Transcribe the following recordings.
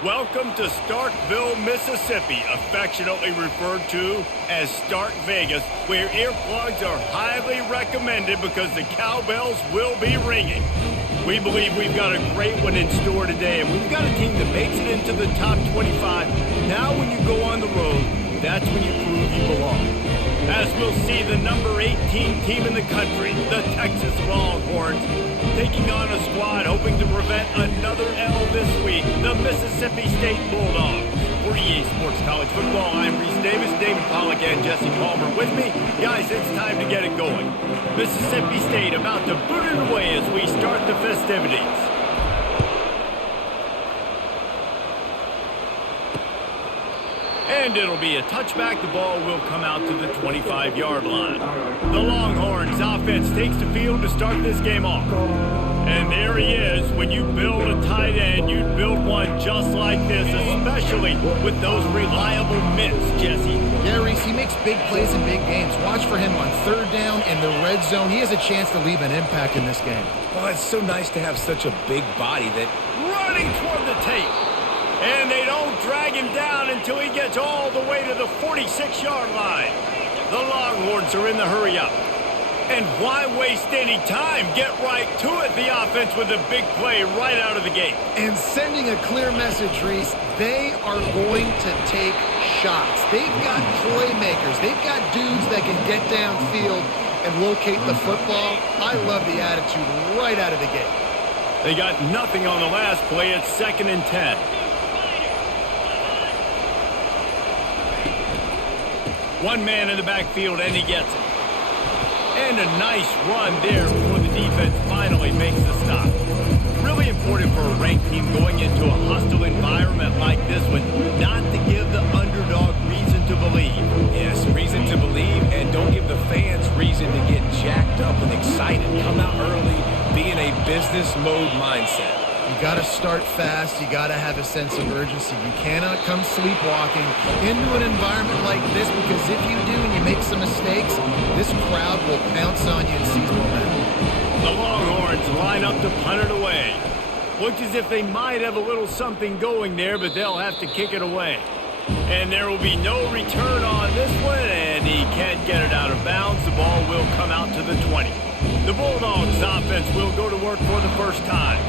Welcome to Starkville, Mississippi, affectionately referred to as Stark Vegas, where earplugs are highly recommended because the cowbells will be ringing. We believe we've got a great one in store today, and we've got a team that makes it into the top 25. Now when you go on the road, that's when you prove you belong. As we'll see the number 18 team in the country, the Texas Longhorns, taking on a squad hoping to prevent another L this week, the Mississippi State Bulldogs. For EA Sports College Football, I'm Reese Davis, David Pollack, and Jesse Palmer with me. Guys, it's time to get it going. Mississippi State about to boot it away as we start the festivities. And it'll be a touchback. The ball will come out to the 25-yard line. The Longhorns offense takes the field to start this game off. And there he is. When you build a tight end, you build one just like this, especially with those reliable mitts, Jesse. Yeah, Reese, he makes big plays in big games. Watch for him on third down in the red zone. He has a chance to leave an impact in this game. Well, it's so nice to have such a big body that... Running toward the tape. And they don't drag him down until he gets all the way to the 46-yard line. The Longhorns are in the hurry-up. And why waste any time? Get right to it, the offense, with a big play right out of the gate. And sending a clear message, Reese, they are going to take shots. They've got playmakers. They've got dudes that can get downfield and locate the football. I love the attitude right out of the gate. They got nothing on the last play. It's 2nd and 10. One man in the backfield, and he gets it. And a nice run there before the defense finally makes the stop. Really important for a ranked team going into a hostile environment like this one, not to give the underdog reason to believe. Yes, reason to believe, and don't give the fans reason to get jacked up and excited. Come out early, be in a business mode mindset. You got to start fast. You got to have a sense of urgency. You cannot come sleepwalking into an environment like this, because if you do and you make some mistakes, this crowd will pounce on you and seize momentum. The Longhorns line up to punt it away. Looks as if they might have a little something going there, but they'll have to kick it away. And there will be no return on this one, and he can't get it out of bounds. The ball will come out to the 20. The Bulldogs offense will go to work for the first time.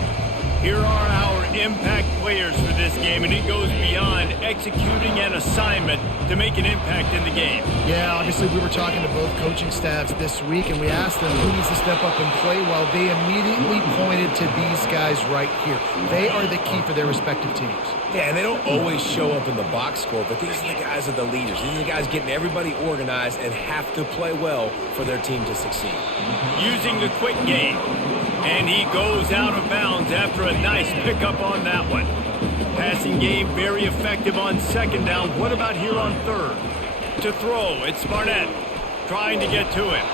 Here are our impact players for this game, and it goes beyond executing an assignment to make an impact in the game. Yeah, obviously we were talking to both coaching staffs this week, and we asked them who needs to step up and play well. They immediately pointed to these guys right here. They are the key for their respective teams. Yeah, and they don't always show up in the box score, but these are the guys that are the leaders. These are the guys getting everybody organized and have to play well for their team to succeed. Using the quick game. And he goes out of bounds after a nice pickup on that one. Passing game very effective on 2nd down. What about here on 3rd? To throw, it's Barnett trying to get to him.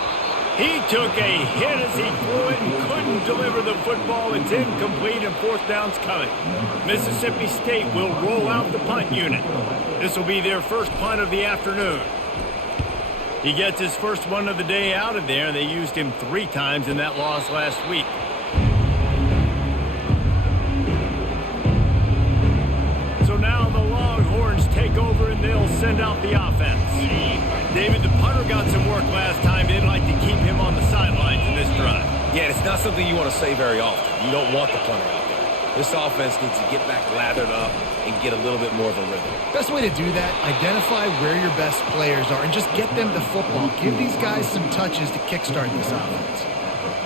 He took a hit as he threw it and couldn't deliver the football. It's incomplete and 4th down's coming. Mississippi State will roll out the punt unit. This will be their first punt of the afternoon. He gets his first one of the day out of there. They used him 3 times in that loss last week. So now the Longhorns take over and they'll send out the offense. David, the punter got some work last time. They'd like to keep him on the sidelines in this drive. Yeah, it's not something you want to say very often. You don't want the punter out there. This offense needs to get back lathered up and get a little bit more of a rhythm. Best way to do that, identify where your best players are and just get them the football. Give these guys some touches to kickstart this offense.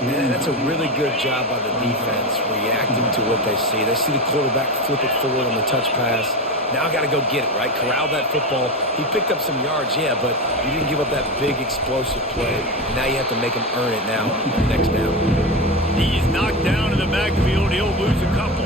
Yeah, that's a really good job by the defense, reacting to what they see. They see the quarterback flip it forward on the touch pass. Now I got to go get it, right? Corral that football. He picked up some yards, yeah, but you didn't give up that big explosive play. And now you have to make him earn it now on the next down. He's knocked down in the backfield. He'll lose a couple.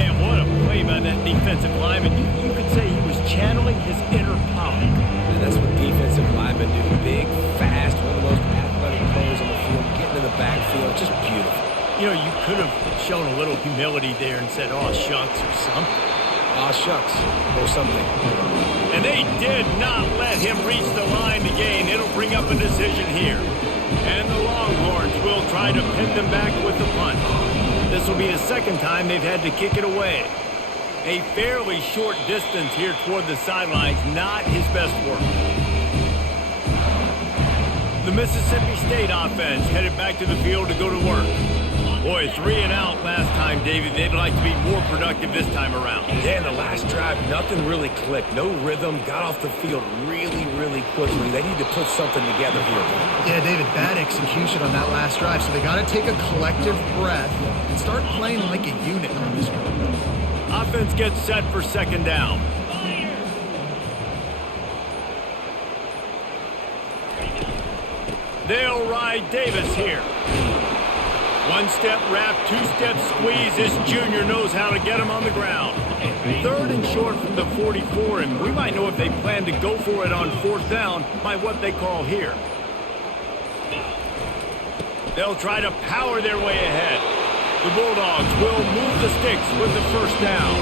Man, what a play by that defensive lineman. You could say he was channeling his inner power. And that's what defensive linemen do. Big, fast, one of the most athletic players on the field, getting in the backfield. Just beautiful. You know, you could have shown a little humility there and said, "Aw, shucks," or something. Aw, shucks, or something. And they did not let him reach the line to gain. It'll bring up a decision here. And the Longhorns will try to pin them back with the punt. This will be the 2nd time they've had to kick it away. A fairly short distance here toward the sidelines, not his best work. The Mississippi State offense headed back to the field to go to work. Boy, 3 and out last time, David. They'd like to be more productive this time around. Yeah, in the last drive, nothing really clicked. No rhythm, got off the field really, really quickly. They need to put something together here. Yeah, David, bad execution on that last drive, so they got to take a collective breath and start playing like a unit on this one. Offense gets set for second down. They'll ride Davis here. One-step wrap, two-step squeeze. This junior knows how to get him on the ground. 3rd and short from the 44, and we might know if they plan to go for it on 4th down by what they call here. They'll try to power their way ahead. The Bulldogs will move the sticks with the first down.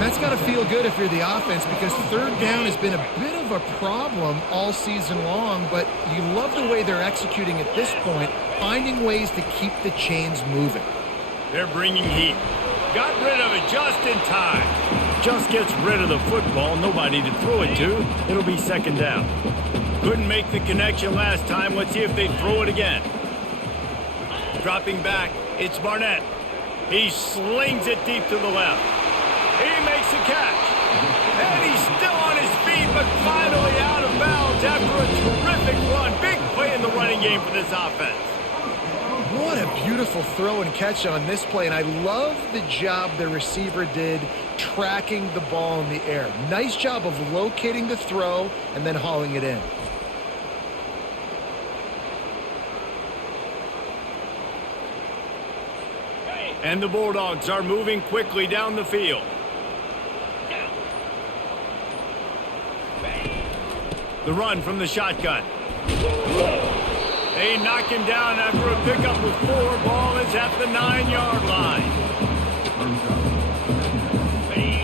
That's got to feel good if you're the offense, because 3rd down has been a bit of a problem all season long, but you love the way they're executing at this point, finding ways to keep the chains moving. They're bringing heat. Got rid of it just in time. Just gets rid of the football, nobody to throw it to. It'll be second down. Couldn't make the connection last time. Let's see if they throw it again. Dropping back, it's Barnett. He slings it deep to the left. He makes a catch. And he's still on his feet, but finally out of bounds after a terrific run. Big play in the running game for this offense. What a beautiful throw and catch on this play, and I love the job the receiver did tracking the ball in the air. Nice job of locating the throw and then hauling it in. And the Bulldogs are moving quickly down the field. The run from the shotgun. They knock him down after a pickup with 4. Ball is at the 9-yard line.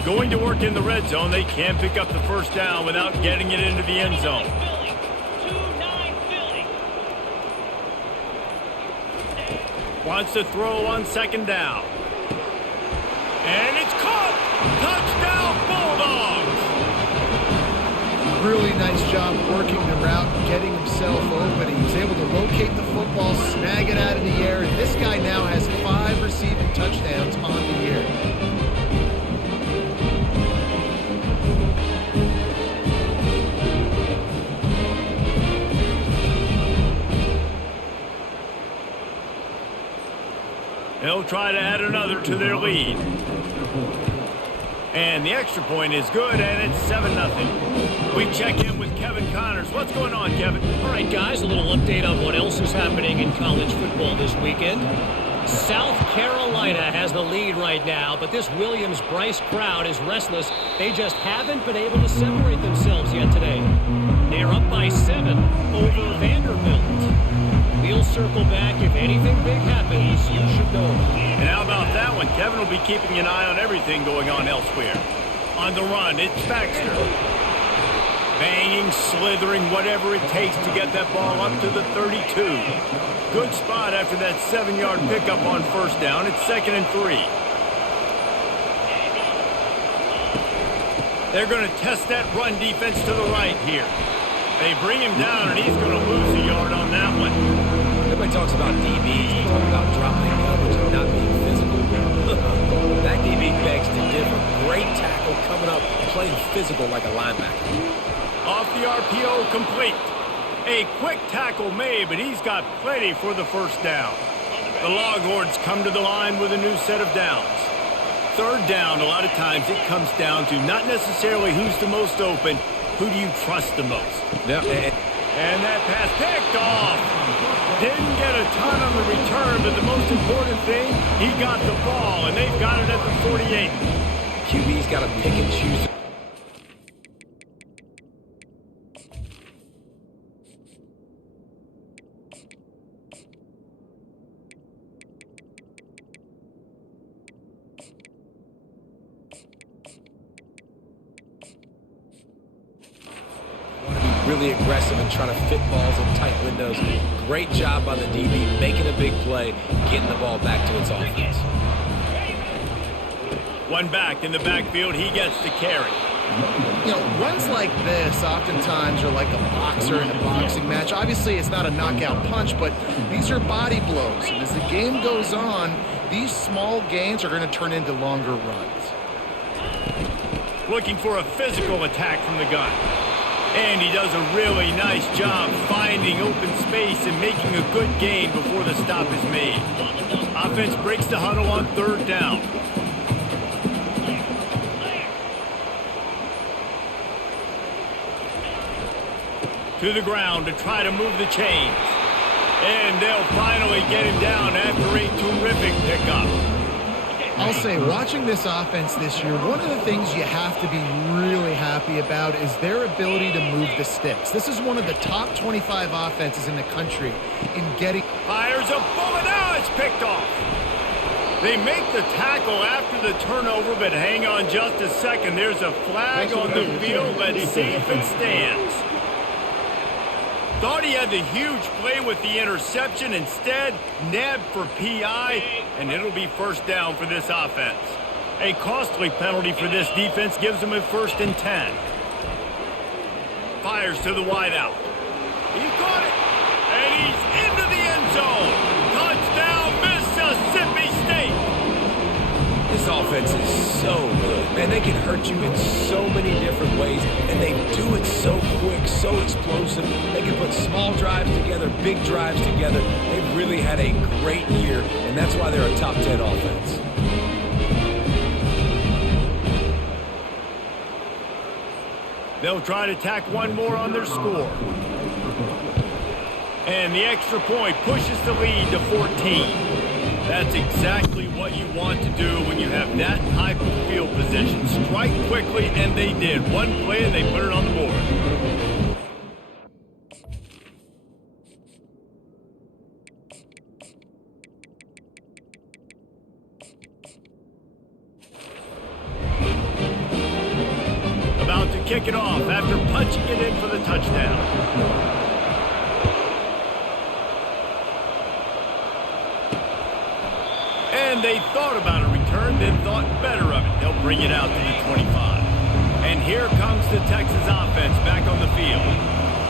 Going to work in the red zone. They can't pick up the first down without getting it into the end zone. Wants to throw on second down. And it's caught! Touchdown, Bulldogs! Really nice job working the route and getting himself open. He was able to locate the football, snag it out of the air, and this guy now has 5 receiving touchdowns on the year. They'll try to add another to their lead. And the extra point is good, and it's 7-0. We check in with Kevin Connors. What's going on, Kevin? All right, guys, a little update on what else is happening in college football this weekend. South Carolina has the lead right now, but this Williams-Brice crowd is restless. They just haven't been able to separate themselves yet today. They're up by 7 over Vanderbilt. We'll circle back. If anything big happens, you should know. And how about that one? Kevin will be keeping an eye on everything going on elsewhere. On the run, it's Baxter. Banging, slithering, whatever it takes to get that ball up to the 32. Good spot after that 7-yard pickup on first down. It's 2nd and 3. They're going to test that run defense to the right here. They bring him down, and he's going to lose a yard on that one. Everybody talks about DBs. They talk about dropping coverage and not being physical. That DB begs to differ. Great tackle coming up, playing physical like a linebacker. Off the RPO, complete. A quick tackle made, but he's got plenty for the first down. The Longhorns come to the line with a new set of downs. 3rd down, a lot of times it comes down to not necessarily who's the most open, who do you trust the most? Yeah. And that pass picked off. Didn't get a ton on the return, but the most important thing, he got the ball, and they've got it at the 48. QB's got to pick and choose. Really aggressive and trying to fit balls in tight windows. Great job by the DB, making a big play, getting the ball back to its offense. One back in the backfield, he gets the carry. You know, runs like this oftentimes are like a boxer in a boxing match. Obviously, it's not a knockout punch, but these are body blows. And as the game goes on, these small gains are going to turn into longer runs. Looking for a physical attack from the gun. And he does a really nice job finding open space and making a good gain before the stop is made. Offense breaks the huddle on 3rd down. To the ground to try to move the chains. And they'll finally get him down after a terrific pickup. I'll say, watching this offense this year, one of the things you have to be really happy about is their ability to move the sticks. This is one of the top 25 offenses in the country in getting... Fires a bullet. Now it's picked off. They make the tackle after the turnover, but hang on just a second. There's a flag on the field. Let's see if it stands. Thought he had the huge play with the interception. Instead, nabbed for PI, and it'll be 1st down for this offense. A costly penalty for this defense gives them a 1st and 10. Fires to the wideout. He caught it, and he's into the end zone. Touchdown, Mississippi State. This offense is so good. Man, they can hurt you in so many different ways, and they do it so quick, so explosive. They can put small drives together, big drives together. They've really had a great year, and that's why they're a top 10 offense. They'll try to tack one more on their score. And the extra point pushes the lead to 14. That's exactly what you want to do when you have that type of field position. Strike quickly, and they did. One play, and they put it on the board. About to kick it off after punching it in for the touchdown. And they thought about a return, then thought better of it. They'll bring it out to the 25. And here comes the Texas offense back on the field.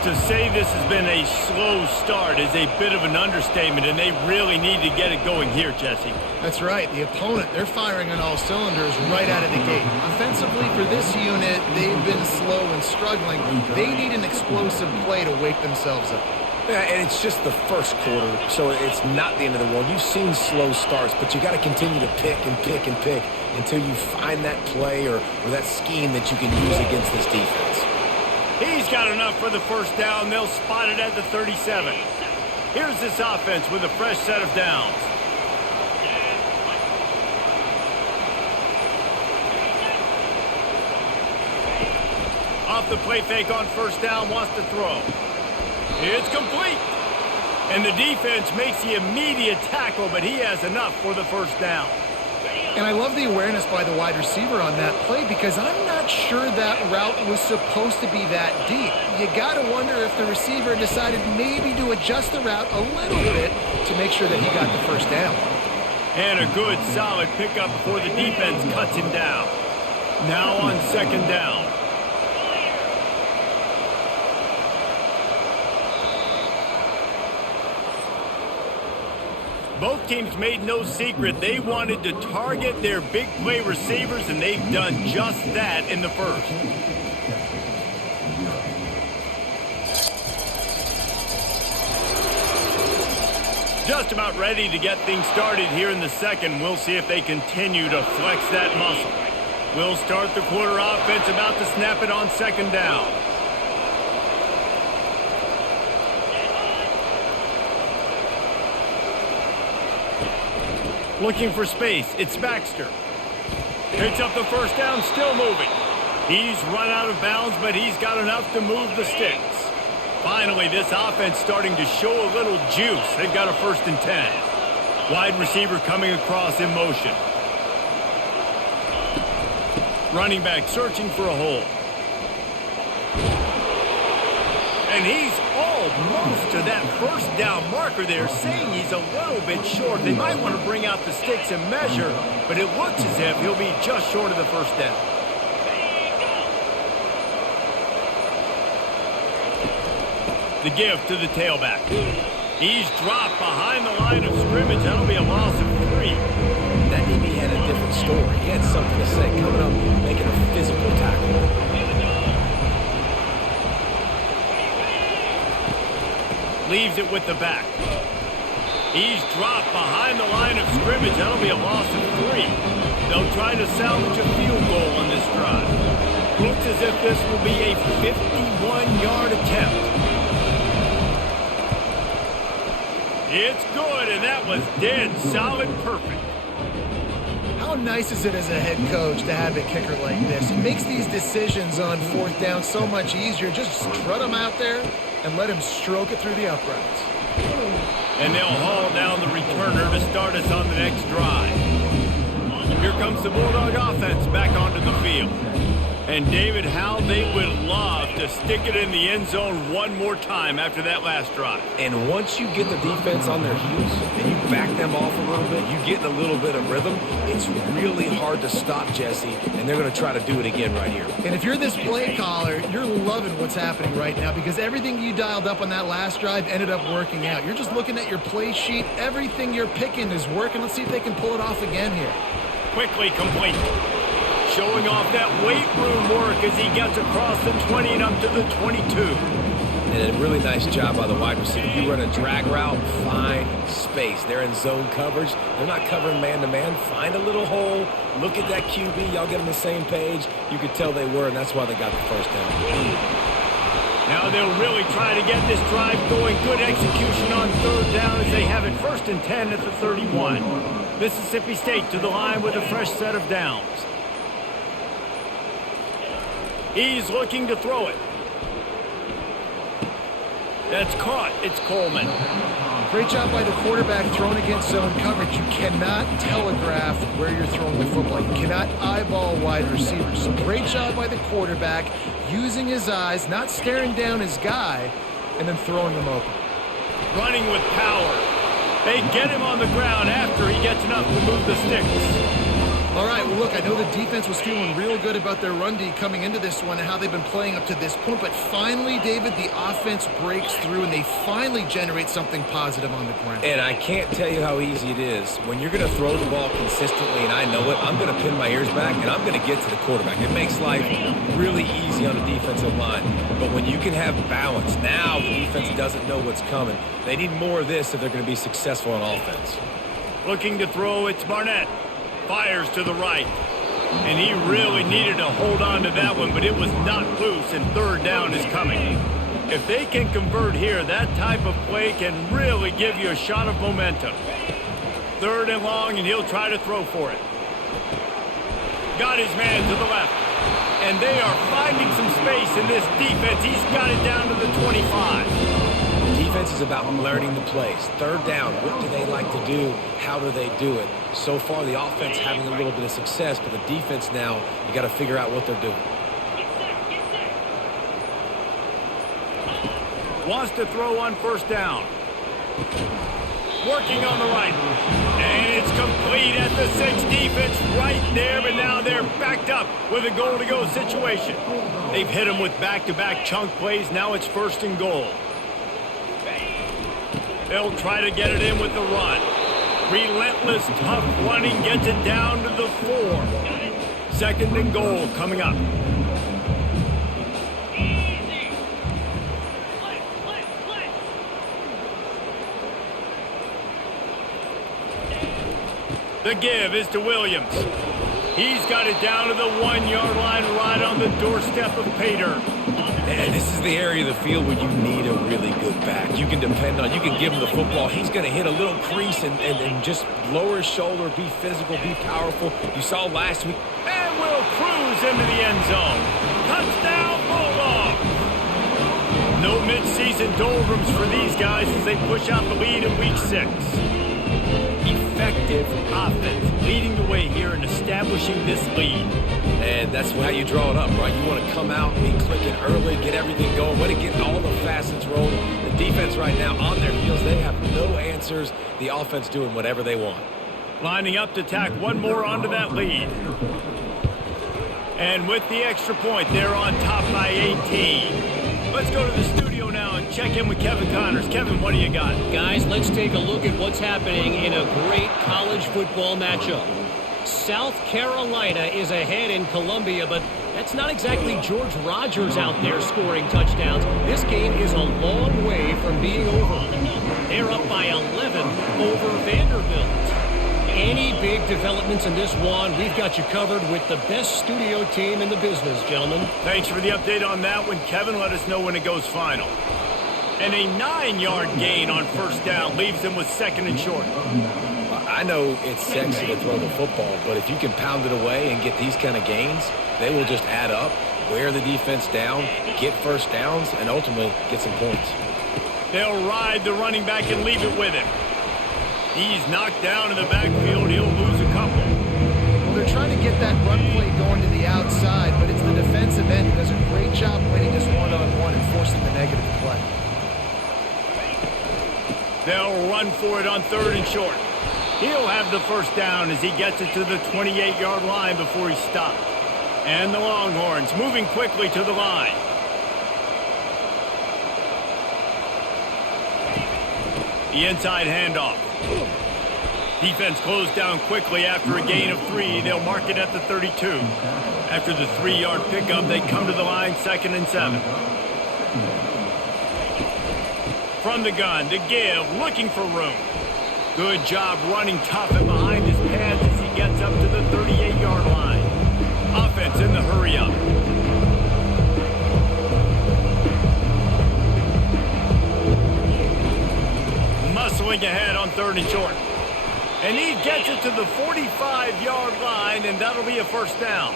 To say this has been a slow start is a bit of an understatement, and they really need to get it going here, Jesse. That's right. The opponent, they're firing on all cylinders right out of the gate. Offensively, for this unit, they've been slow and struggling. They need an explosive play to wake themselves up. Yeah, and it's just the 1st quarter, so it's not the end of the world. You've seen slow starts, but you got to continue to pick and pick and pick until you find that play or that scheme that you can use against this defense. He's got enough for the 1st down. They'll spot it at the 37. Here's this offense with a fresh set of downs. Off the play fake on 1st down, wants to throw. It's complete. And the defense makes the immediate tackle, but he has enough for the 1st down. And I love the awareness by the wide receiver on that play because I'm not sure that route was supposed to be that deep. You got to wonder if the receiver decided maybe to adjust the route a little bit to make sure that he got the 1st down. And a good, solid pickup before the defense cuts him down. Now on 2nd down. Both teams made no secret they wanted to target their big play receivers, and they've done just that in the 1st. Just about ready to get things started here in the 2nd. We'll see if they continue to flex that muscle. We'll start the quarter offense, about to snap it on 2nd down. Looking for space, it's Baxter. Picks up the 1st down, still moving. He's run out of bounds, but he's got enough to move the sticks. Finally, this offense starting to show a little juice. They've got a 1st and 10. Wide receiver coming across in motion. Running back searching for a hole. And he's all most of that first down marker there, saying he's a little bit short. They might want to bring out the sticks and measure, but it looks as if he'll be just short of the first down. The give to the tailback. He's dropped behind the line of scrimmage. That'll be a loss of 3. That DB had a different story. He had something to say, coming up, making a physical tackle. Leaves it with the back. He's dropped behind the line of scrimmage. That'll be a loss of 3. They'll try to salvage a field goal on this drive. Looks as if this will be a 51-yard attempt. It's good, and that was dead solid perfect. How nice is it as a head coach to have a kicker like this? He makes these decisions on fourth down so much easier. Just strut him out there and let him stroke it through the uprights. And they'll haul down the returner to start us on the next drive. Here comes the Bulldog offense back onto the field. And David, how they would love to stick it in the end zone one more time after that last drive. And once you get the defense on their heels and you back them off a little bit, you get in a little bit of rhythm, it's really hard to stop Jesse, and they're going to try to do it again right here. And if you're this play caller, you're loving what's happening right now because everything you dialed up on that last drive ended up working out. You're just looking at your play sheet. Everything you're picking is working. Let's see if they can pull it off again here. Quickly complete. Showing off that weight room work as he gets across the 20 and up to the 22. And a really nice job by the wide receiver. You run a drag route, find space. They're in zone coverage. They're not covering man-to-man. Find a little hole. Look at that QB. Y'all get on the same page. You could tell they were, and that's why they got the first down. Now they'll really try to get this drive going. Good execution on third down as they have it 1st and 10 at the 31. Mississippi State to the line with a fresh set of downs. He's looking to throw it. That's caught. It's Coleman. Great job by the quarterback throwing against zone coverage. You cannot telegraph where you're throwing the football. You cannot eyeball wide receivers. So great job by the quarterback using his eyes, not staring down his guy, and then throwing them open. Running with power. They get him on the ground after he gets enough to move the sticks. All right, well, look, I know the defense was feeling real good about their run D coming into this one and how they've been playing up to this point, but finally, David, the offense breaks through and they finally generate something positive on the ground. And I can't tell you how easy it is. When you're going to throw the ball consistently, and I know it, I'm going to pin my ears back, and I'm going to get to the quarterback. It makes life really easy on the defensive line. But when you can have balance, now the defense doesn't know what's coming. They need more of this if they're going to be successful on offense. Looking to throw, it's Barnett. Fires to the right. And he really needed to hold on to that one, but it was not loose, and third down is coming. If they can convert here, that type of play can really give you a shot of momentum. 3rd and long, and he'll try to throw for it. Got his man to the left. And they are finding some space in this defense. He's got it down to the 25. Defense is about learning the plays. 3rd down, what do they like to do? How do they do it? So far, the offense having a little bit of success, but the defense now, you got to figure out what they're doing. Wants to throw on 1st down. Working on the right. And it's complete at the 6. Defense right there, but now they're backed up with a goal-to-go situation. They've hit him with back-to-back chunk plays. Now it's 1st and goal. They'll try to get it in with the run. Relentless, tough running gets it down to the 4. 2nd and goal coming up. The give is to Williams. He's got it down to the 1-yard line right on the doorstep of Pater. And this is the area of the field where you need a really good back. You can depend on, you can give him the football. He's going to hit a little crease and just lower his shoulder, be physical, be powerful. You saw last week. And will cruise into the end zone. Touchdown, Bulldogs! No mid-season doldrums for these guys as they push out the lead in Week 6. Effective offense leading the way here and establishing pushing this lead. And that's how you draw it up, right? You want to come out, be clicking early, get everything going, want to get all the facets rolling. The defense right now on their heels, they have no answers. The offense doing whatever they want. Lining up to tack one more onto that lead. And with the extra point, they're on top by 18. Let's go to the studio now and check in with Kevin Connors. Kevin, what do you got? Guys, let's take a look at what's happening in a great college football matchup. South Carolina is ahead in Columbia, but that's not exactly George Rogers out there scoring touchdowns. This game is a long way from being over. They're up by 11 over Vanderbilt. Any big developments in this one, we've got you covered with the best studio team in the business, gentlemen. Thanks for the update on that one, Kevin. Let us know when it goes final. And a 9-yard gain on first down leaves them with second and short. I know it's sexy to throw the football, but if you can pound it away and get these kind of gains, they will just add up, wear the defense down, get first downs, and ultimately get some points. They'll ride the running back and leave it with him. He's knocked down in the backfield. He'll lose a couple. Well, they're trying to get that run play going to the outside, but it's the defensive end who does a great job winning his one-on-one and forcing the negative play. They'll run for it on third and short. He'll have the first down as he gets it to the 28-yard line before he stopped. And the Longhorns moving quickly to the line. The inside handoff. Defense closed down quickly after a gain of 3. They'll mark it at the 32. After the 3-yard pickup, they come to the line, 2nd and 7. From the gun to give, looking for room. Good job running tough and behind his pads as he gets up to the 38-yard line. Offense in the hurry-up. Muscling ahead on third and short. And he gets it to the 45-yard line, and that'll be a first down.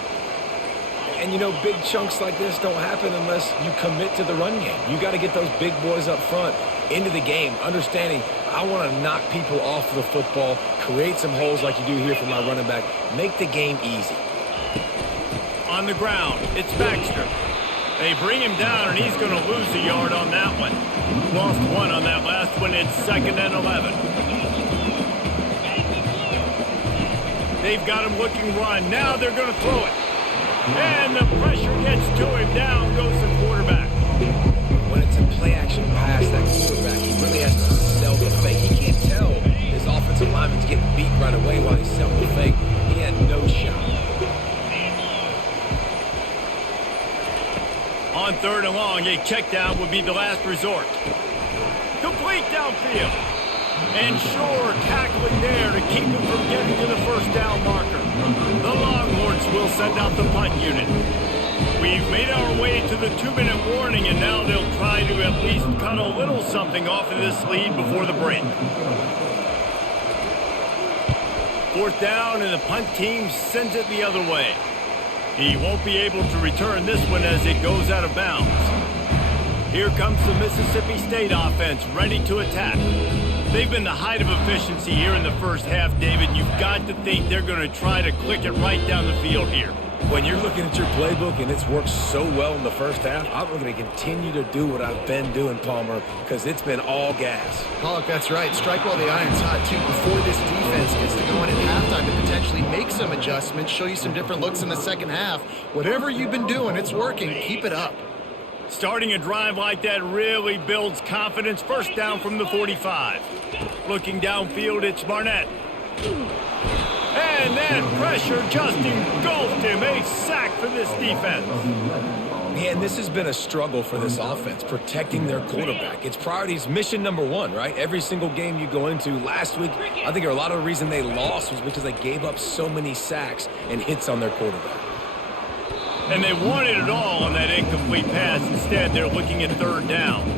And, you know, big chunks like this don't happen unless you commit to the run game. You got to get those big boys up front into the game, understanding I want to knock people off the football, create some holes like you do here for my running back, make the game easy. On the ground, it's Baxter. They bring him down, and he's going to lose a yard on that one. Lost 1 on that last one. It's 2nd and 11. They've got him looking run. Now they're going to throw it. And the pressure gets to him. Down goes the quarterback. When it's a play-action pass, that quarterback, he really has to sell the fake. He can't tell his offensive lineman's getting beat right away while he's selling the fake. He had no shot. On third and long, a check down would be the last resort. Complete downfield. And Shore tackling there to keep him from getting to the first down marker. The Longhorns will send out the punt unit. We've made our way to the 2-minute warning, and now they'll try to at least cut a little something off of this lead before the break. Fourth down, and the punt team sends it the other way. He won't be able to return this one as it goes out of bounds. Here comes the Mississippi State offense, ready to attack. They've been the height of efficiency here in the first half, David. You've got to think they're going to try to click it right down the field here. When you're looking at your playbook and it's worked so well in the first half, I'm going to continue to do what I've been doing, Palmer, because it's been all gas. Pollock, that's right. Strike while the iron's hot, too, before this defense gets to go in at halftime to potentially make some adjustments, show you some different looks in the second half. Whatever you've been doing, it's working. Keep it up. Starting a drive like that really builds confidence. First down from the 45. Looking downfield, it's Barnett. And that pressure just engulfed him. A sack for this defense. Man, this has been a struggle for this offense, protecting their quarterback. It's priorities, mission number 1, right? Every single game you go into. Last week, I think a lot of the reason they lost was because they gave up so many sacks and hits on their quarterback. And they wanted it all on that incomplete pass. Instead, they're looking at third down.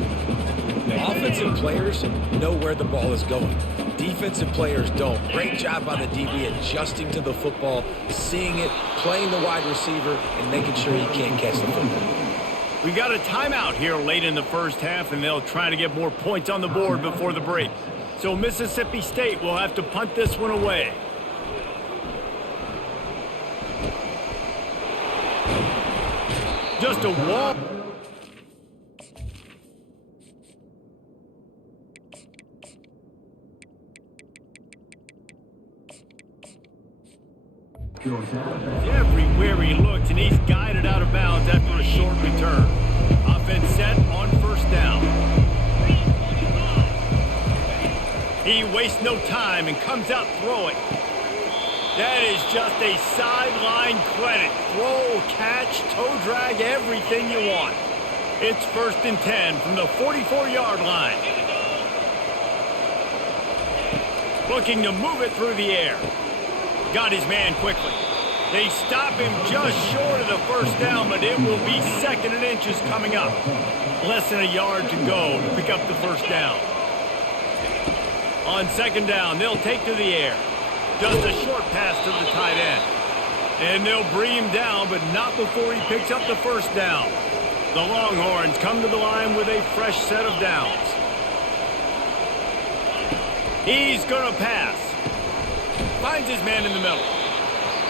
Offensive players know where the ball is going. Defensive players don't. Great job by the DB adjusting to the football, seeing it, playing the wide receiver, and making sure he can't catch the football. We got a timeout here late in the first half, and they'll try to get more points on the board before the break. So Mississippi State will have to punt this one away. Just a wall. Everywhere he looks, and he's guided out of bounds after a short return. Offense set on first down. He wastes no time and comes out throwing. That is just a sideline credit. Throw, catch, toe drag, everything you want. It's 1st and 10 from the 44-yard line. Looking to move it through the air. Got his man quickly. They stop him just short of the first down, but it will be 2nd and inches coming up. Less than a yard to go to pick up the first down. On 2nd down, they'll take to the air. Just a short pass to the tight end. And they'll bring him down, but not before he picks up the first down. The Longhorns come to the line with a fresh set of downs. He's going to pass. Finds his man in the middle.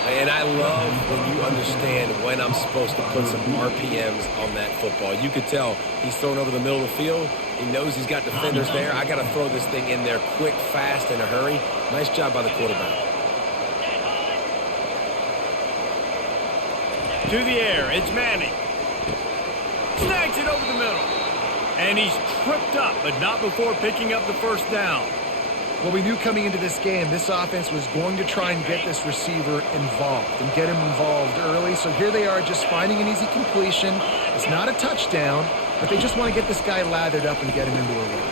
And I love when you understand when I'm supposed to put some RPMs on that football. You could tell he's thrown over the middle of the field. He knows he's got defenders there. I got to throw this thing in there quick, fast, in a hurry. Nice job by the quarterback. To the air, it's Manning. Snags it over the middle. And he's tripped up, but not before picking up the first down. Well, we knew coming into this game, this offense was going to try and get this receiver involved and get him involved early. So here they are just finding an easy completion. It's not a touchdown, but they just want to get this guy lathered up and get him into a run.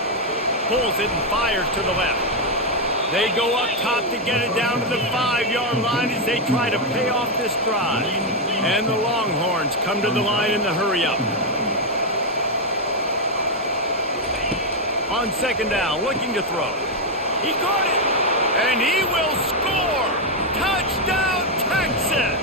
Pulls it and fires to the left. They go up top to get it down to the 5-yard line as they try to pay off this drive. And the Longhorns come to the line in the hurry-up. On 2nd down, looking to throw. He caught it, and he will score! Touchdown, Texas!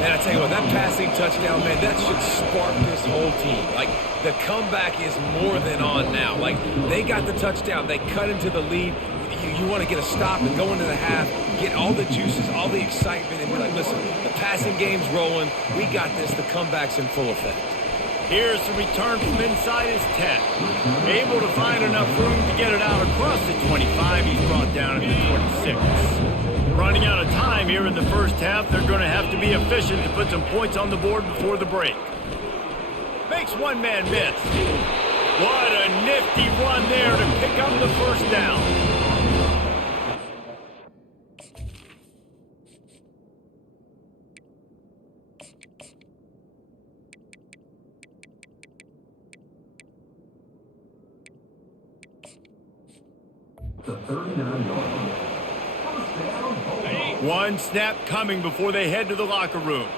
Man, I tell you what, that passing touchdown, man, that should spark this whole team. Like, the comeback is more than on now. Like, they got the touchdown. They cut into the lead. You want to get a stop and go into the half, get all the juices, all the excitement, and be like, listen, the passing game's rolling. We got this. The comeback's in full effect. Here's the return from inside his 10. Able to find enough room to get it out across the 25. He's brought down at the 26. Running out of time here in the first half. They're going to have to be efficient to put some points on the board before the break. Makes one man miss. What a nifty run there to pick up the first down. The 39-yard line. One snap coming before they head to the locker room.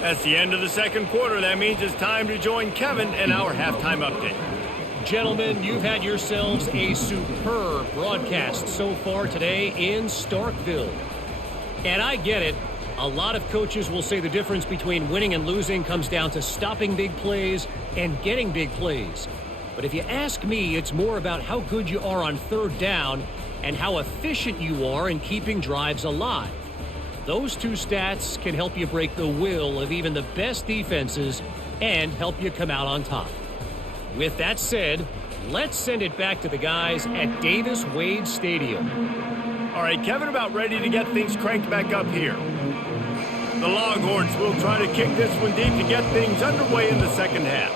That's the end of the second quarter. That means it's time to join Kevin in our halftime update. Gentlemen, you've had yourselves a superb broadcast so far today in Starkville. And I get it. A lot of coaches will say the difference between winning and losing comes down to stopping big plays and getting big plays. But if you ask me, it's more about how good you are on 3rd down and how efficient you are in keeping drives alive. Those two stats can help you break the will of even the best defenses and help you come out on top. With that said, let's send it back to the guys at Davis Wade Stadium. All right, Kevin, about ready to get things cranked back up here. The Longhorns will try to kick this one deep to get things underway in the second half.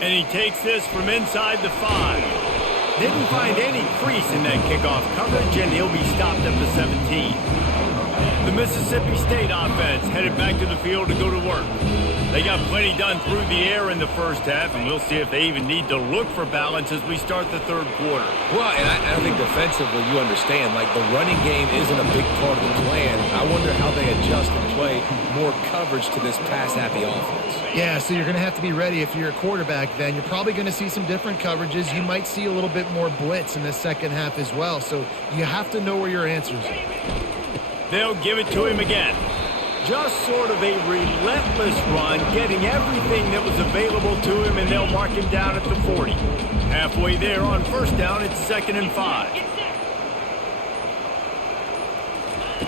And he takes this from inside the 5. Didn't find any crease in that kickoff coverage, and he'll be stopped at the 17. The Mississippi State offense headed back to the field to go to work. They got plenty done through the air in the first half, and we'll see if they even need to look for balance as we start the third quarter. Well, and I think defensively, you understand, like the running game isn't a big part of the plan. I wonder how they adjust and play more coverage to this pass-happy offense. Yeah, so you're going to have to be ready if you're a quarterback then. You're probably going to see some different coverages. You might see a little bit more blitz in the second half as well. So you have to know where your answers are. They'll give it to him again. Just sort of a relentless run, getting everything that was available to him, and they'll mark him down at the 40. Halfway there on first down, it's 2nd and 5.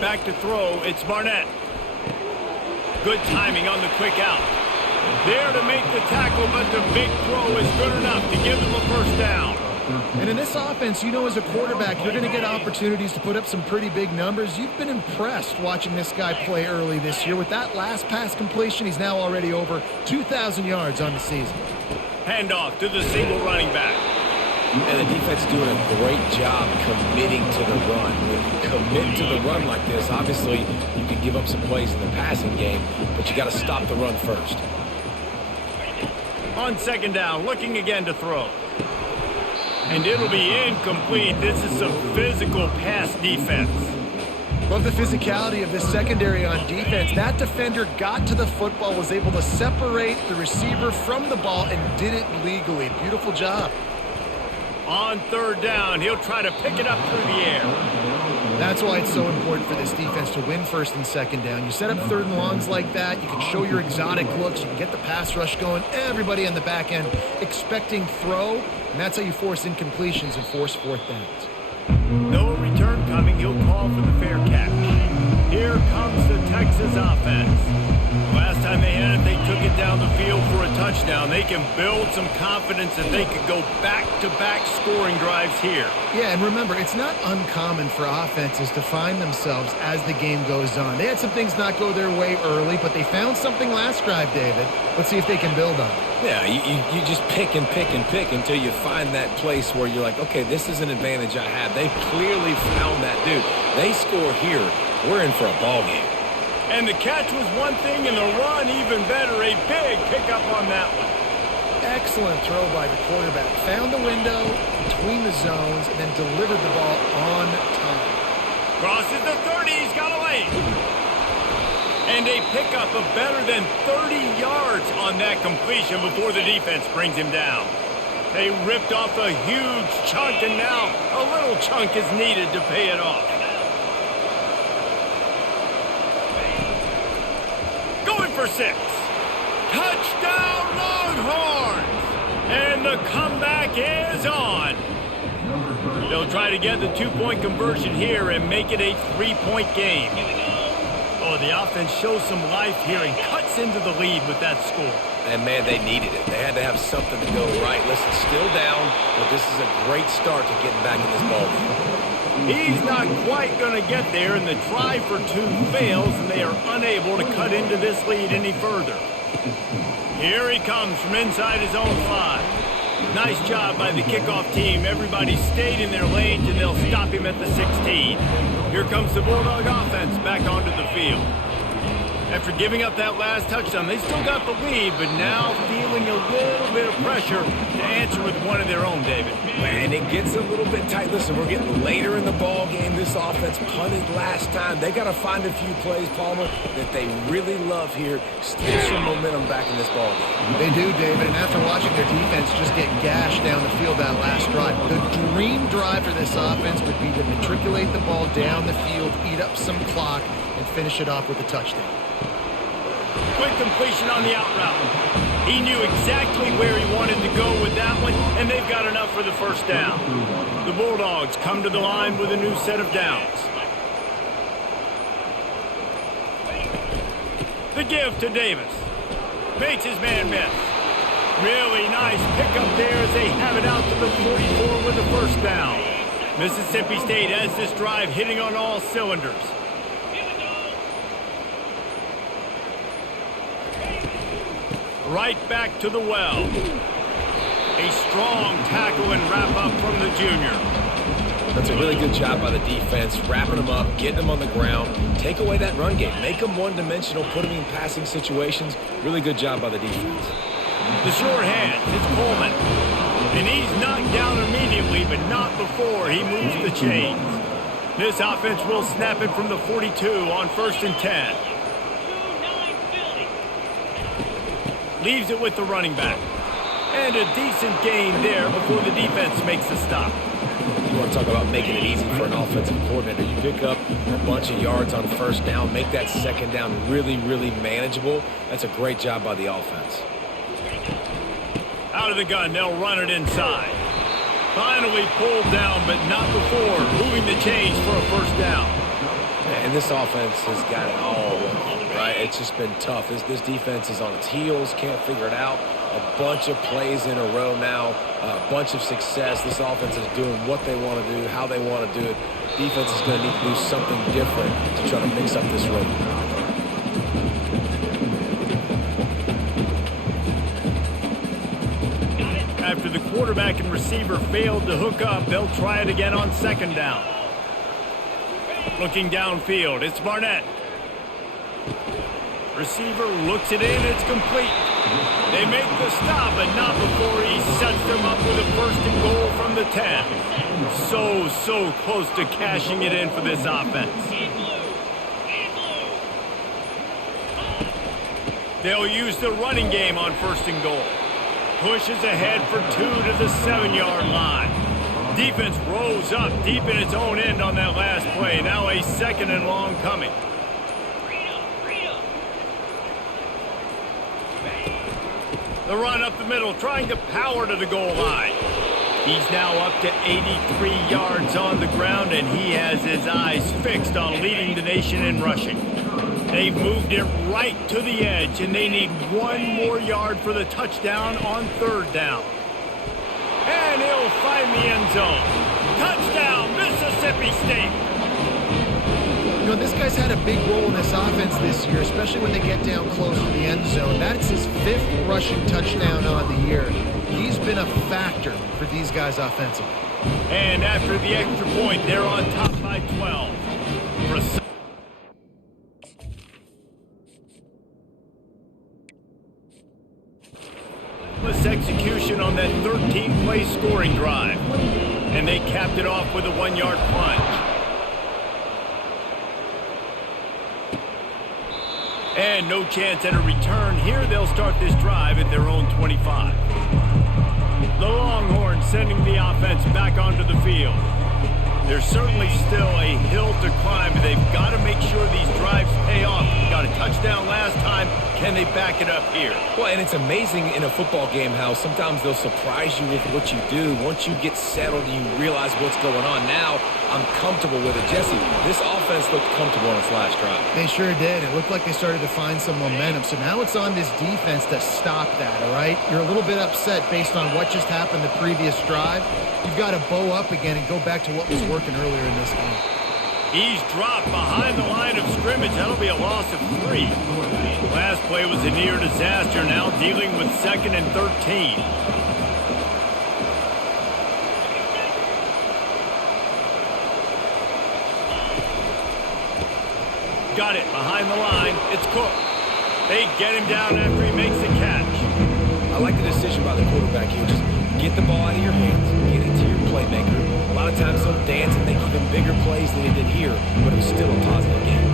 back to throw. It's Barnett. Good timing on the quick out. There to make the tackle, but the big throw is good enough to give them a first down. And in this offense, you know, as a quarterback, you're going to get opportunities to put up some pretty big numbers. You've been impressed watching this guy play early this year. With that last pass completion, he's now already over 2,000 yards on the season. Handoff to the single running back. And the defense doing a great job committing to the run. When you commit to the run like this, obviously you can give up some plays in the passing game, but you got to stop the run first. On second down, looking again to throw. And it'll be incomplete. This is some physical pass defense. Love the physicality of this secondary on defense. That defender got to the football, was able to separate the receiver from the ball, and did it legally. Beautiful job. On third down, he'll try to pick it up through the air. That's why it's so important for this defense to win first and second down. You set up third and longs like that, you can show your exotic looks, you can get the pass rush going, everybody on the back end expecting throw, and that's how you force incompletions and force fourth downs. No return coming, he'll call for the fair catch. Here comes the Texas offense. Last time they had it, they took it down the field for a touchdown. They can build some confidence that they could go back-to-back scoring drives here. Yeah, and remember, it's not uncommon for offenses to find themselves as the game goes on. They had some things not go their way early, but they found something last drive, David. Let's see if they can build on it. Yeah, you just pick and pick and pick until you find that place where you're like, okay, this is an advantage I have. They've clearly found that dude. They score here, we're in for a ball game. And the catch was one thing, and the run even better. A big pickup on that one. Excellent throw by the quarterback. Found the window between the zones and then delivered the ball on time. Crosses the 30. He's got away. And a pickup of better than 30 yards on that completion before the defense brings him down. They ripped off a huge chunk, and now a little chunk is needed to pay it off. Going for 6. Touchdown Longhorns! And the comeback is on. They'll try to get the 2-point conversion here and make it a 3-point game. Oh, the offense shows some life here and cuts into the lead with that score. And, man, they needed it. They had to have something to go right. Listen, still down, but this is a great start to getting back in this ballgame. He's not quite going to get there, and the try for 2 fails, and they are unable to cut into this lead any further. Here he comes from inside his own 5. Nice job by the kickoff team. Everybody stayed in their lanes, and they'll stop him at the 16. Here comes the Bulldog offense back onto the field. After giving up that last touchdown, they still got the lead, but now feeling a little bit of pressure to answer with one of their own, David. Man, it gets a little bit tight. Listen, we're getting later in the ball game. This offense punted last time. They got to find a few plays, Palmer, that they really love here. Steal some momentum back in this ball game. They do, David, and after watching their defense just get gashed down the field that last drive, the dream drive for this offense would be to matriculate the ball down the field, eat up some clock, and finish it off with a touchdown. Quick completion on the out route. He knew exactly where he wanted to go with that one, and they've got enough for the first down. The Bulldogs come to the line with a new set of downs. The give to Davis. Makes his man miss. Really nice pickup there as they have it out to the 44 with the first down. Mississippi State has this drive hitting on all cylinders. Right back to the well. A strong tackle and wrap up from the junior. That's a really good job by the defense, wrapping them up, getting them on the ground. Take away that run game. Make them one-dimensional, put them in passing situations. Really good job by the defense. The short hand, it's Coleman. And he's knocked down immediately, but not before he moves the chains. This offense will snap it from the 42 on 1st and 10. Leaves it with the running back. And a decent gain there before the defense makes the stop. You want to talk about making it easy for an offensive coordinator. You pick up a bunch of yards on first down, make that second down really, really manageable. That's a great job by the offense. Out of the gun, they'll run it inside. Finally pulled down, but not before moving the chains for a first down. And this offense has got it all wrong, right? It's just been tough. This defense is on its heels, can't figure it out. A bunch of plays in a row now, a bunch of success. This offense is doing what they want to do, how they want to do it. Defense is going to need to do something different to try to mix up this rhythm. After the quarterback and receiver failed to hook up, they'll try it again on second down. Looking downfield, it's Barnett. Receiver looks it in, it's complete. They make the stop, but not before he sets them up with a first and goal from the 10. So close to cashing it in for this offense. They'll use the running game on first and goal. Pushes ahead for 2 to the 7-yard line. Defense rose up deep in its own end on that last play. Now a second and long coming. The run up the middle, trying to power to the goal line. He's now up to 83 yards on the ground, and he has his eyes fixed on leading the nation in rushing. They've moved it right to the edge, and they need one more yard for the touchdown on third down. And he'll find the end zone. Touchdown, Mississippi State. You know, this guy's had a big role in this offense this year, especially when they get down close to the end zone. That's his 5th rushing touchdown on the year. He's been a factor for these guys offensively. And after the extra point, they're on top by 12. Execution on that 13-play scoring drive. And they capped it off with a 1-yard plunge. And no chance at a return. Here they'll start this drive at their own 25. The Longhorns sending the offense back onto the field. There's certainly still a hill to climb, but they've got to make sure these drives pay off. Got a touchdown last time. Can they back it up here? Well, and it's amazing in a football game how sometimes they'll surprise you with what you do. Once you get settled and you realize what's going on, now I'm comfortable with it. Jesse, this offense looked comfortable on its last drive. They sure did. It looked like they started to find some momentum. So now it's on this defense to stop that, all right? You're a little bit upset based on what just happened the previous drive. You've got to bow up again and go back to what was working earlier in this game. He's dropped behind the line of scrimmage. That'll be a loss of 3. Last play was a near disaster. Now dealing with 2nd and 13. Got it behind the line. It's Cook. They get him down after he makes the catch. I like the decision by the quarterback here. Just get the ball out of your hands. Get it to your playmaker. A lot of times he'll dance and make even bigger plays than he did here, but it was still a positive game.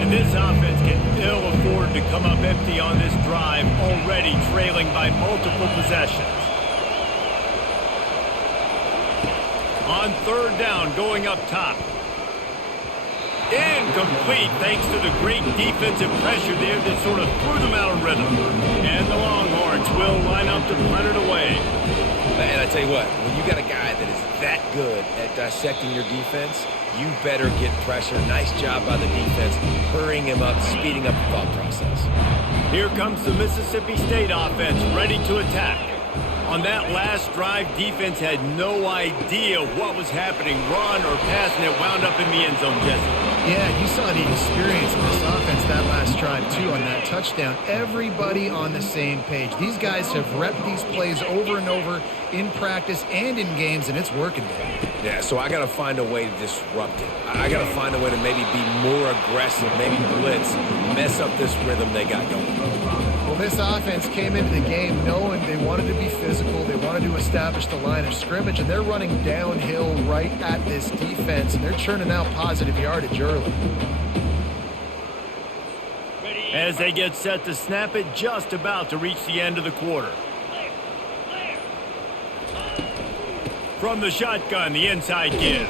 And this offense can ill afford to come up empty on this drive, already trailing by multiple possessions. On third down, going up top. Incomplete, thanks to the great defensive pressure there that sort of threw them out of rhythm. And the Longhorns will line up to punt it away. And I tell you what, when you got a guy that is that good at dissecting your defense, you better get pressure. Nice job by the defense, hurrying him up, speeding up the thought process. Here comes the Mississippi State offense, ready to attack. On that last drive, defense had no idea what was happening. Run or pass, and it wound up in the end zone, Jesse. Yeah, you saw the experience of this offense that last drive, too, on that touchdown. Everybody on the same page. These guys have repped these plays over and over in practice and in games, and it's working there. Yeah, so I got to find a way to disrupt it. I got to find a way to maybe be more aggressive, maybe blitz, mess up this rhythm they got going. Well, this offense came into the game knowing they wanted to be physical, they wanted to establish the line of scrimmage, and they're running downhill right at this defense, and they're churning out positive yardage early. As they get set to snap it, just about to reach the end of the quarter. From the shotgun, the inside give.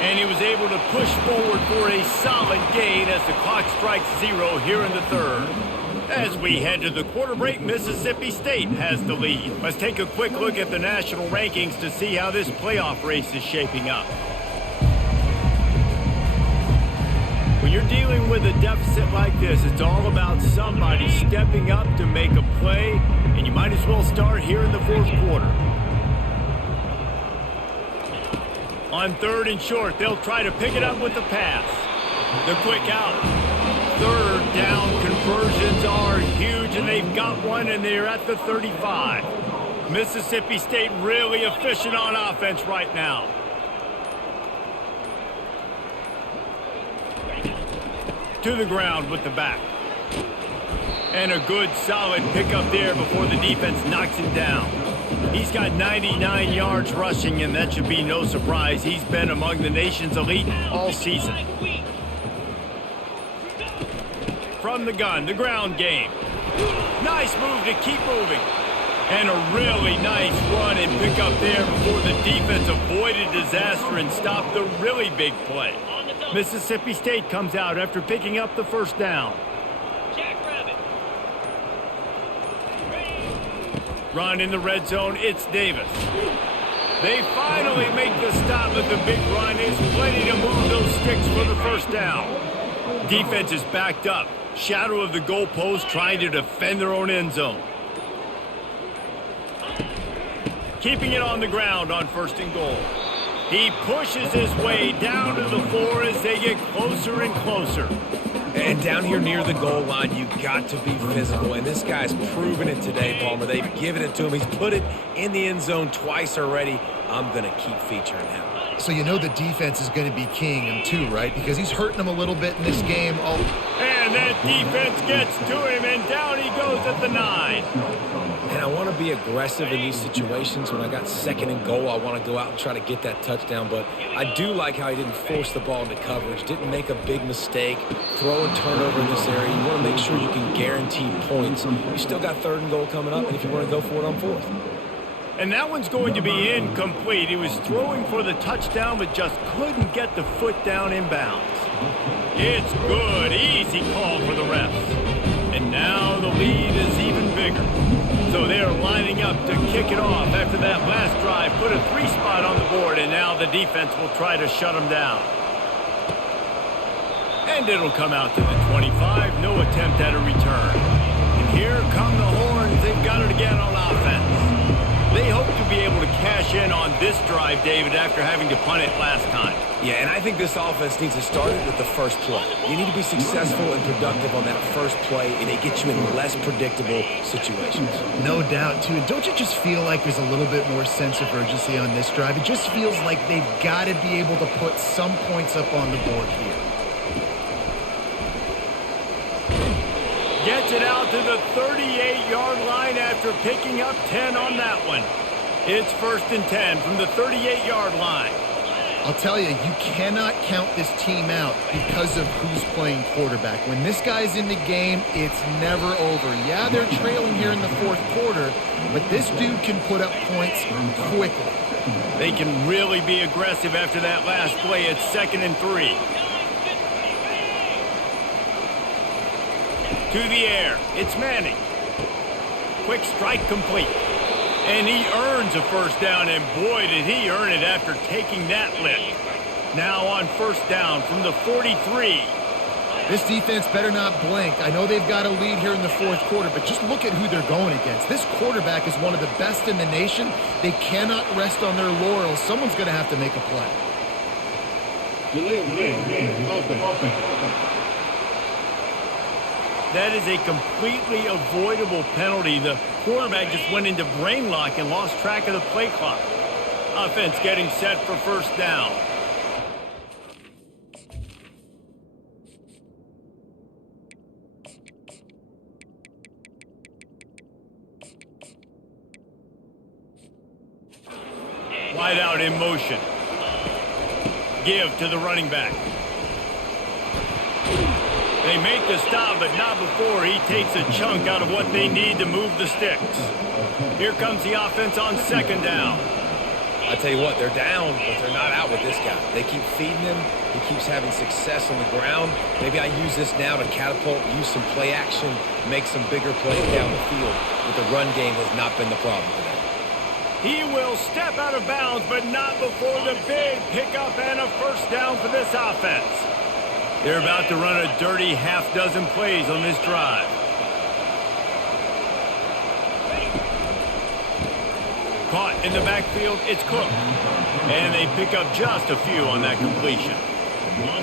And he was able to push forward for a solid gain as the clock strikes 0 here in the third. As we head to the quarter break, Mississippi State has the lead. Let's take a quick look at the national rankings to see how this playoff race is shaping up. When you're dealing with a deficit like this, it's all about somebody stepping up to make a play, and you might as well start here in the fourth quarter. On 3rd and short, they'll try to pick it up with the pass. The quick out. 3rd down conversions are huge, and they've got one, and they're at the 35. Mississippi State really efficient on offense right now. To the ground with the back. And a good solid pickup there before the defense knocks him down. He's got 99 yards rushing, and that should be no surprise. He's been among the nation's elite all season. From the gun, the ground game. Nice move to keep moving. And a really nice run and pickup there before the defense avoided disaster and stopped the really big play. Mississippi State comes out after picking up the 1st down. Run in the red zone, it's Davis. They finally make the stop, but the big run is plenty to move those sticks for the 1st down. Defense is backed up. Shadow of the goalpost trying to defend their own end zone. Keeping it on the ground on 1st and goal. He pushes his way down to the 4 as they get closer and closer. And down here near the goal line, you got to be physical. And this guy's proven it today, Palmer. They've given it to him. He's put it in the end zone twice already. I'm going to keep featuring him. So you know the defense is going to be keying him too, right? Because he's hurting them a little bit in this game. And that defense gets to him, and down he goes at the 9. And I want to be aggressive in these situations. When I got 2nd and goal, I want to go out and try to get that touchdown. But I do like how he didn't force the ball into coverage, didn't make a big mistake, throw and turnover in this area. You want to make sure you can guarantee points. You still got 3rd and goal coming up, and if you want to go for it on 4th. And that one's going to be incomplete. He was throwing for the touchdown, but just couldn't get the foot down inbounds. It's good. Easy call for the refs. And now the lead is even bigger. So they're lining up to kick it off after that last drive. Put a 3 spot on the board, and now the defense will try to shut them down. And it'll come out to the 25. No attempt at a return. And here come the horns. They've got it again on offense. They hope to be able to cash in on this drive, David, after having to punt it last time. Yeah, and I think this offense needs to start it with the first play. You need to be successful and productive on that first play, and it gets you in less predictable situations. No doubt, too. And don't you just feel like there's a little bit more sense of urgency on this drive? It just feels like they've got to be able to put some points up on the board here. Gets it out to the 38-yard line after picking up 10 on that one. It's 1st and 10 from the 38-yard line. I'll tell you, you cannot count this team out because of who's playing quarterback. When this guy's in the game, it's never over. Yeah, they're trailing here in the 4th quarter, but this dude can put up points quickly. They can really be aggressive after that last play. It's 2nd and 3. To the air, it's Manning. Quick strike complete. And he earns a 1st down, and boy, did he earn it after taking that lift. Now on 1st down from the 43. This defense better not blink. I know they've got a lead here in the 4th quarter, but just look at who they're going against. This quarterback is one of the best in the nation. They cannot rest on their laurels. Someone's going to have to make a play. That is a completely avoidable penalty. The quarterback just went into brain lock and lost track of the play clock. Offense getting set for 1st down. Wide out in motion. Give to the running back. They make the stop, but not before he takes a chunk out of what they need to move the sticks. Here comes the offense on 2nd down. I tell you what, they're down, but they're not out with this guy. They keep feeding him. He keeps having success on the ground. Maybe I use this now to catapult, use some play action, make some bigger plays down the field. But the run game has not been the problem today. He will step out of bounds, but not before the big pickup and a first down for this offense. They're about to run a dirty half-dozen plays on this drive. Caught in the backfield, it's Cook. And they pick up just a few on that completion.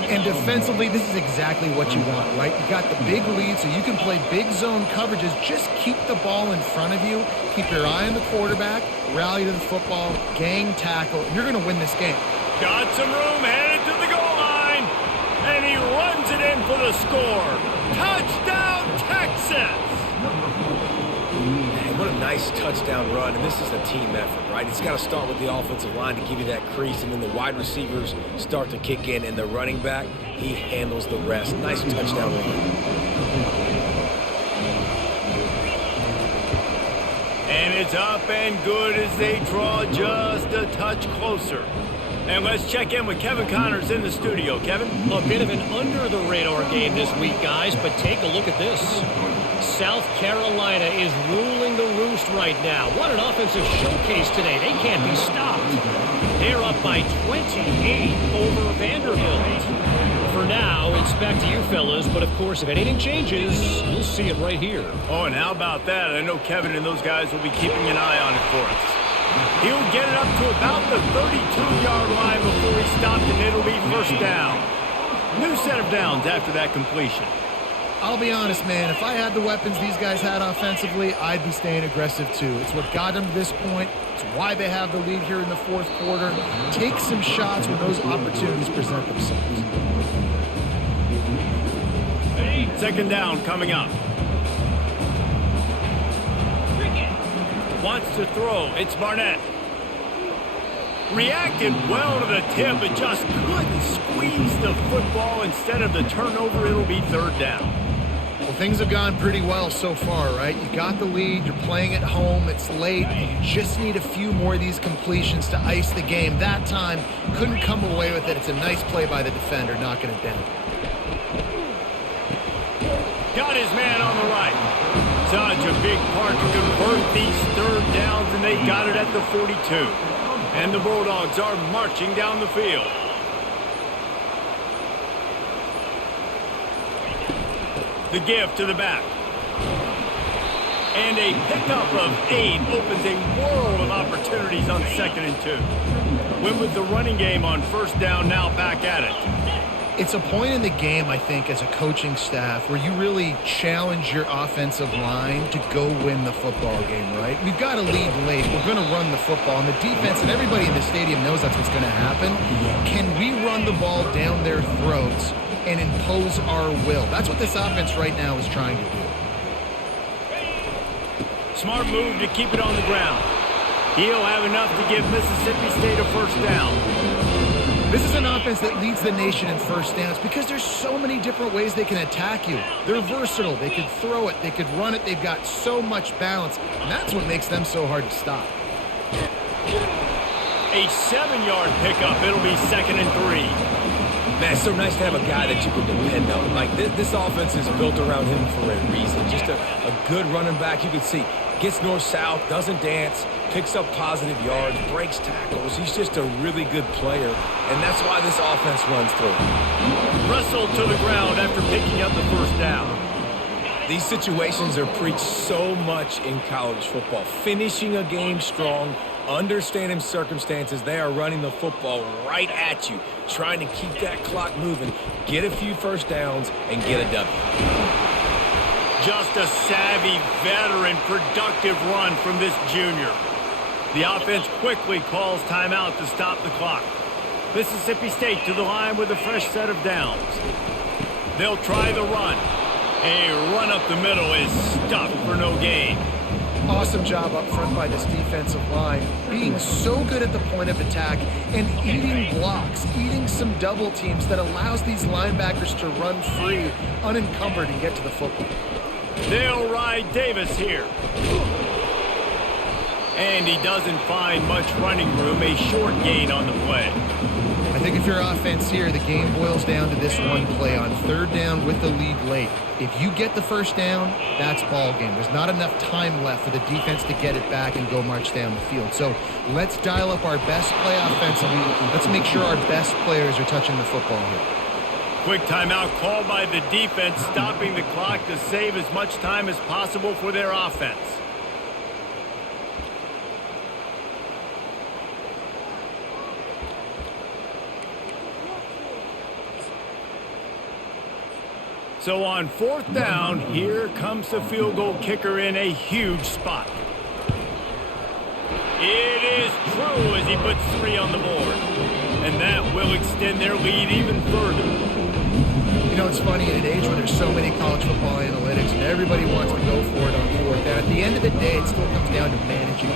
And defensively, this is exactly what you want, right? You got the big lead, so you can play big zone coverages. Just keep the ball in front of you. Keep your eye on the quarterback, rally to the football, gang tackle, and you're going to win this game. Got some room, headed to the goal line. And he runs it in for the score. Touchdown, Texas! What a nice touchdown run, and this is a team effort, right? It's got to start with the offensive line to give you that crease, and then the wide receivers start to kick in, and the running back, he handles the rest. Nice touchdown run. And it's up and good as they draw just a touch closer. And let's check in with Kevin Connors in the studio. Kevin? A bit of an under-the-radar game this week, guys, but take a look at this. South Carolina is ruling the roost right now. What an offensive showcase today. They can't be stopped. They're up by 28 over Vanderbilt. For now, it's back to you fellas, but of course, if anything changes, you'll see it right here. Oh, and how about that? I know Kevin and those guys will be keeping an eye on it for us. He'll get it up to about the 32-yard line before he stopped, and it'll be first down. New set of downs after that completion. I'll be honest, man, if I had the weapons these guys had offensively, I'd be staying aggressive too. It's what got them to this point. It's why they have the lead here in the fourth quarter. Take some shots when those opportunities present themselves. Second down coming up. Wants to throw. It's Barnett. Reacted well to the tip, but just couldn't squeeze the football. Instead of the turnover, it'll be third down. Well, things have gone pretty well so far, right? You got the lead, you're playing at home, it's late, and you just need a few more of these completions to ice the game. That time, couldn't come away with it. It's a nice play by the defender, knocking it down. Got his man on the right. Such a big part to convert these third downs, and they got it at the 42. And the Bulldogs are marching down the field. The give to the back. And a pickup of 8 opens a world of opportunities on 2nd and 2. Win with the running game on first down, now back at it. It's a point in the game, I think, as a coaching staff where you really challenge your offensive line to go win the football game, right? We've got to lead late. We're going to run the football. And the defense and everybody in the stadium knows that's what's going to happen. Can we run the ball down their throats and impose our will? That's what this offense right now is trying to do. Smart move to keep it on the ground. He'll have enough to give Mississippi State a first down. This is an offense that leads the nation in first downs because there's so many different ways they can attack you. They're versatile. They could throw it. They could run it. They've got so much balance, and that's what makes them so hard to stop. A 7-yard pickup. It'll be 2nd and 3. Man, it's so nice to have a guy that you can depend on. Like, this offense is built around him for a reason. Just a good running back. You can see, gets north-south, doesn't dance, picks up positive yards, breaks tackles. He's just a really good player, and that's why this offense runs through him. Wrestled to the ground after picking up the first down. These situations are preached so much in college football. Finishing a game strong, understanding circumstances. They are running the football right at you, trying to keep that clock moving, get a few first downs, and get a W. Just a savvy, veteran, productive run from this junior. The offense quickly calls timeout to stop the clock. Mississippi State to the line with a fresh set of downs. They'll try the run. A run up the middle is stuffed for no gain. Awesome job up front by this defensive line, being so good at the point of attack and eating blocks, eating some double teams that allows these linebackers to run free, unencumbered, and get to the football. They'll ride Davis here. And he doesn't find much running room, a short gain on the play. I think if you're offense here, the game boils down to this one play on third down with the lead late. If you get the first down, that's ball game. There's not enough time left for the defense to get it back and go march down the field. So let's dial up our best play offensively. Let's make sure our best players are touching the football here. Quick timeout called by the defense, stopping the clock to save as much time as possible for their offense. So on fourth down, here comes the field goal kicker in a huge spot. It is true as he puts 3 on the board. And that will extend their lead even further. You know, it's funny, in an age where there's so many college football analytics and everybody wants to go for it on fourth down, at the end of the day, it still comes down to managing.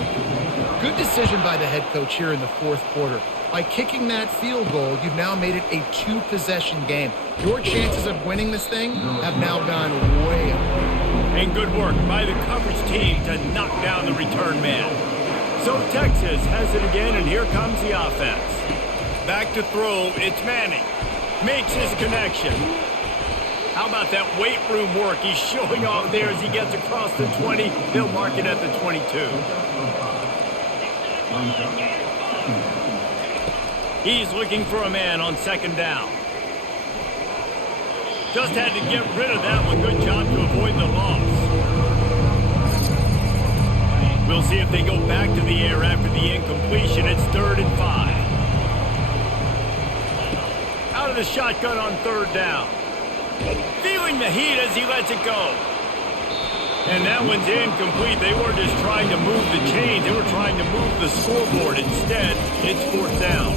Good decision by the head coach here in the fourth quarter. By kicking that field goal, you've now made it a 2-possession game. Your chances of winning this thing have now gone way up. And good work by the coverage team to knock down the return man. So Texas has it again, and here comes the offense. Back to throw, it's Manning. Makes his connection. How about that weight room work? He's showing off there as he gets across the 20. They'll mark it at the 22. He's looking for a man on second down. Just had to get rid of that one. Good job to avoid the loss. We'll see if they go back to the air after the incompletion. It's 3rd and 5. Out of the shotgun on third down. Feeling the heat as he lets it go. And that one's incomplete. They weren't just trying to move the chains. They were trying to move the scoreboard. Instead, it's 4th down.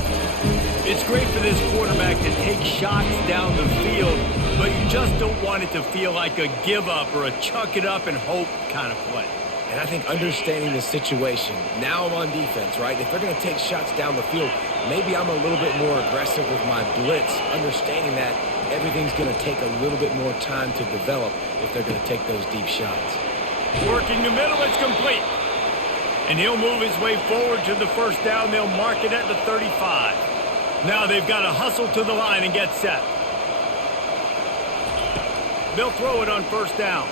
It's great for this quarterback to take shots down the field, but you just don't want it to feel like a give-up or a chuck it up and hope kind of play. And I think understanding the situation, now I'm on defense, right? If they're going to take shots down the field, maybe I'm a little bit more aggressive with my blitz, understanding that everything's going to take a little bit more time to develop if they're going to take those deep shots. Working the middle, it's complete. And he'll move his way forward to the first down. They'll mark it at the 35. Now they've got to hustle to the line and get set. They'll throw it on first down.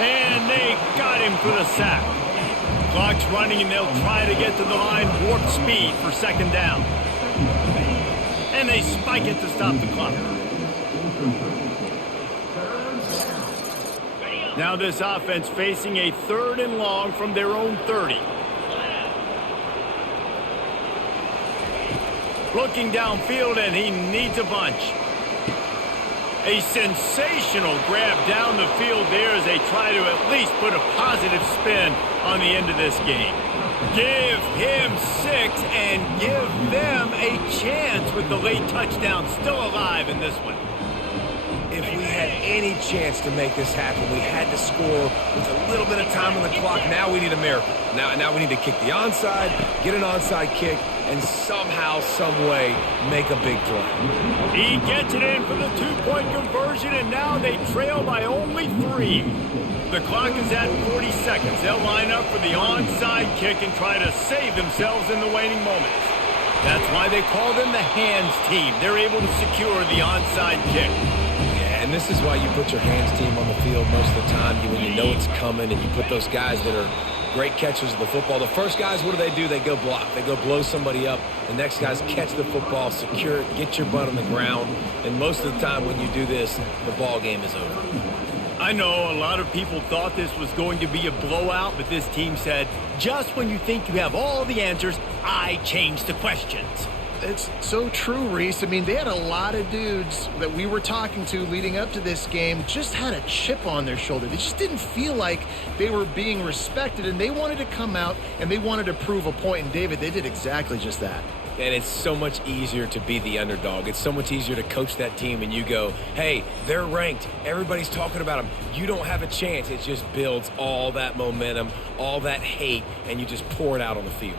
And they got him for the sack. Clock's running, and they'll try to get to the line, warp speed for second down. And they spike it to stop the clock. Now this offense facing a 3rd and long from their own 30. Looking downfield, and he needs a bunch. A sensational grab down the field there as they try to at least put a positive spin on the end of this game. Give him 6 and give them a chance with the late touchdown still alive in this one. If we had any chance to make this happen, we had to score with a little bit of time on the clock. Now we need a miracle. Now we need to kick the onside, get an onside kick, and somehow, some way, make a big play. He gets it in for the 2-point conversion, and now they trail by only 3. The clock is at 40 seconds. They'll line up for the onside kick and try to save themselves in the waning moments. That's why they call them the hands team. They're able to secure the onside kick. And this is why you put your hands team on the field most of the time when you know it's coming, and you put those guys that are great catchers of the football. The first guys, what do? They go block. They go blow somebody up. The next guys catch the football, secure it, get your butt on the ground. And most of the time when you do this, the ball game is over. I know a lot of people thought this was going to be a blowout, but this team said, just when you think you have all the answers, I change the questions. It's so true, Reese. I mean, they had a lot of dudes that we were talking to leading up to this game just had a chip on their shoulder. They just didn't feel like they were being respected, and they wanted to come out and they wanted to prove a point. And, David, they did exactly just that. And it's so much easier to be the underdog. It's so much easier to coach that team and you go, hey, they're ranked. Everybody's talking about them. You don't have a chance. It just builds all that momentum, all that hate, and you just pour it out on the field.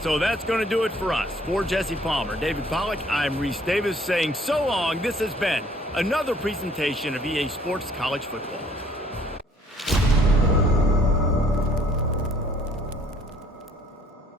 So that's going to do it for us. For Jesse Palmer, David Pollack, I'm Reese Davis saying so long. This has been another presentation of EA Sports College Football.